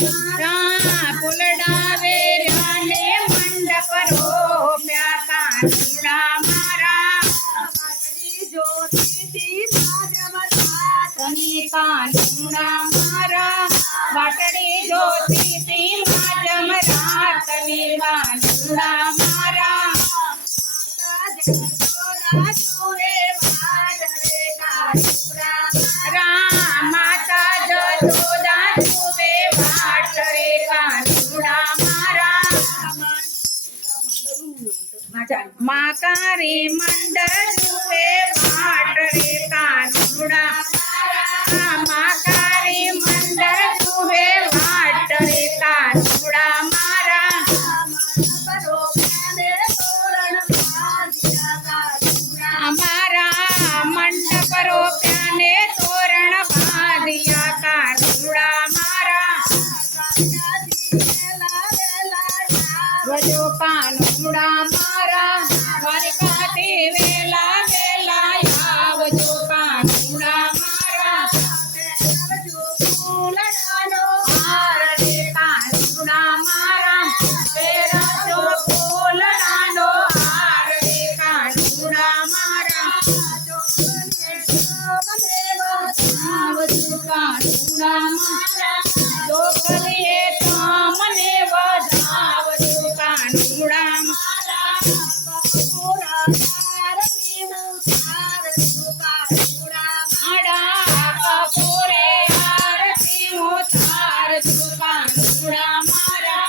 ફૂલડા વેર્યાને મંડપ રોપ્યા કાનુડા મારા કાનુડા મારા વાટડી જોતી જમરાતની કાનુડા મારા માતા જશોદા જુએ વાટ રે કાનુડા મારા માકારી મંડળ જુએ વાટ રે કાનુડા માકારી મંડળ જુએ વાટ રે કાનુડા મારા અમારા મંડપ રોપ્યાને તોરણ બાંધ્યા કાનુડા મારા વજો કાનુડા મારા દ્વારકાથી વેલા વેલા આવજો કાનુડા મારા હાર રે કાનુડા મારા પહેરજો ફૂલડાનો હાર રે કાનુડા મારા આવજો કાનુડા મારા ચોખલીએ મને વધાવજો કાનુડા મારા કપૂરે આરતી ઉતારજો કાનુડા મારા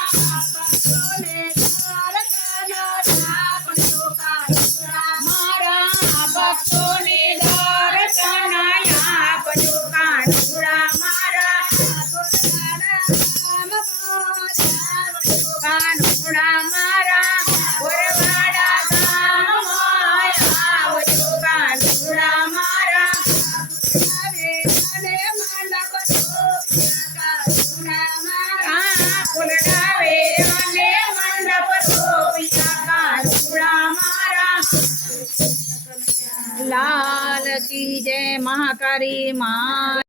મારા ભક્તોને દર્શન આપજો કાનુડા મારા કાનુડા મારા ગોરવાડા ગામમાં આવજો કાનુડા મારા ફૂલડા વેર્યાને મંડપ રોપ્યા કાનુડા મારા લાલ કી જય મહાકાળી મા।